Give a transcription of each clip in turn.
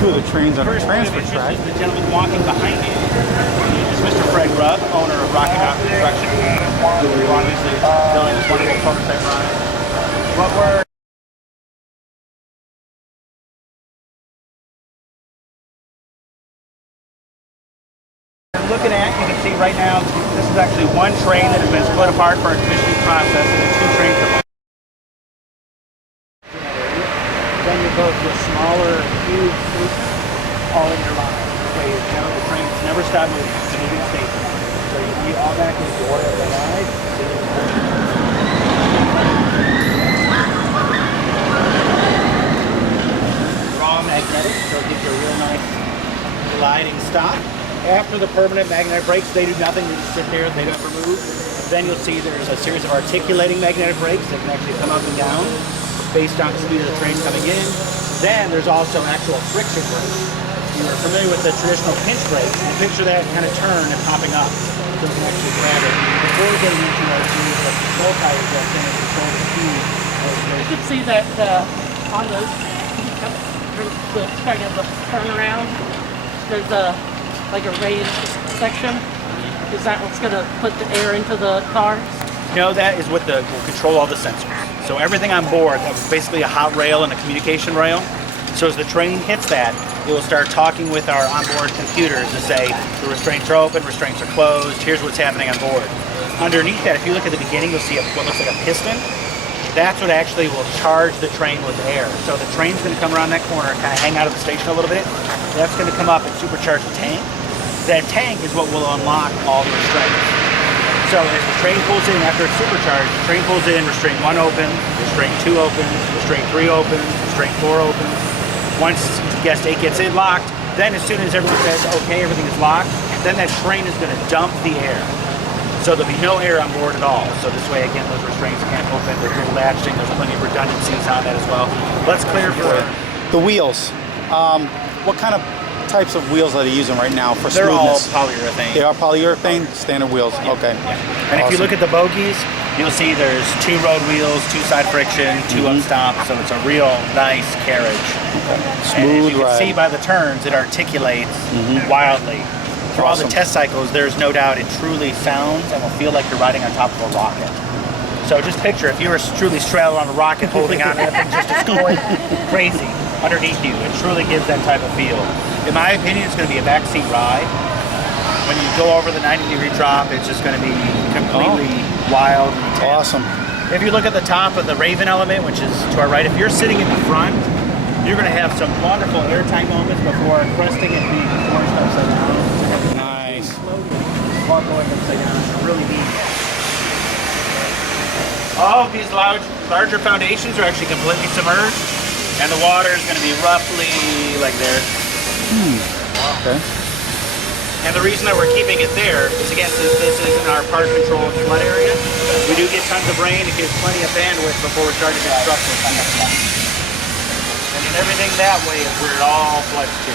Two of the trains on a transfer track. The gentleman walking behind you is Mr. Fred Grubb, owner of Rocky Mountain Construction, who obviously is building this wonderful prototype ride. What we're looking at, you can see right now, this is actually one train that has been split apart for a commissioning process, and then two trains are then you go to a smaller, huge loop, all in your line. Okay, you know, the trains never stop moving. It's a moving station. So you be automatically the order of the line. Raw magnetic, so it gives you a real nice gliding stop. After the permanent magnetic brakes, they do nothing. They just sit there. They don't move. Then you'll see there's a series of articulating magnetic brakes that can actually come up and down based on the speed of the train coming in. Then there's also actual friction brakes. You're familiar with the traditional pinch brakes. You picture that kind of turn and popping up so you can actually grab it. Before getting into the control tires that then control the speed. You can see that on the kind of the turnaround, there's like a raised section. Is that what's going to put the air into the cars? No, that is what will control all the sensors. So everything on board, that was basically a hot rail and a communication rail. So as the train hits that, it will start talking with our onboard computers to say, the restraints are open, restraints are closed, here's what's happening on board. Underneath that, if you look at the beginning, you'll see what looks like a piston. That's what actually will charge the train with air. So the train's going to come around that corner and kind of hang out of the station a little bit. That's going to come up and supercharge the tank. That tank is what will unlock all the restraints. So as the train pulls in, after it's supercharged, the train pulls in, restraint 1 opens, restraint 2 opens, restraint 3 opens, restraint 4 opens. Once guest 8 gets in locked, then as soon as everyone says, okay, everything is locked, then that train is going to dump the air. So there'll be no air on board at all. So this way, again, those restraints can't open. They're dual latching. There's plenty of redundancies on that as well. Let's clear for the wheels. What kind of types of wheels are they using right now for smoothness? They're all polyurethane. They are polyurethane? Standard wheels. Yeah. Okay. Yeah. And if you look at the bogies, you'll see there's 2 road wheels, 2 side friction, 2 up stop. So it's a real nice carriage. Okay. Smooth and as you can ride. see by the turns, it articulates wildly. Through all the test cycles, there's no doubt it truly sounds and will feel like you're riding on top of a rocket. So just picture if you were truly straddled on a rocket holding on to that thing, just going crazy underneath you. It truly gives that type of feel. In my opinion, it's going to be a backseat ride. When you go over the 90-degree drop, it's just going to be completely wild and intense. Awesome. If you look at the top of the Raven element, which is to our right, if you're sitting in the front, you're going to have some wonderful airtime moments before cresting and being forced upside down. Nice. While going upside down. It's really neat. All of these larger foundations are actually completely submerged, and the water is going to be roughly like there. Okay. And the reason that we're keeping it there is, again, since this is in our part control and flood area, we do get tons of rain. It gives plenty of bandwidth before we start to construct this kind of stuff. And then everything that way is where it all floods to.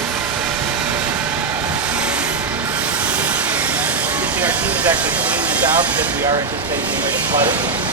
You can see our team is actually cleaning this out because we are anticipating being ready to flood it.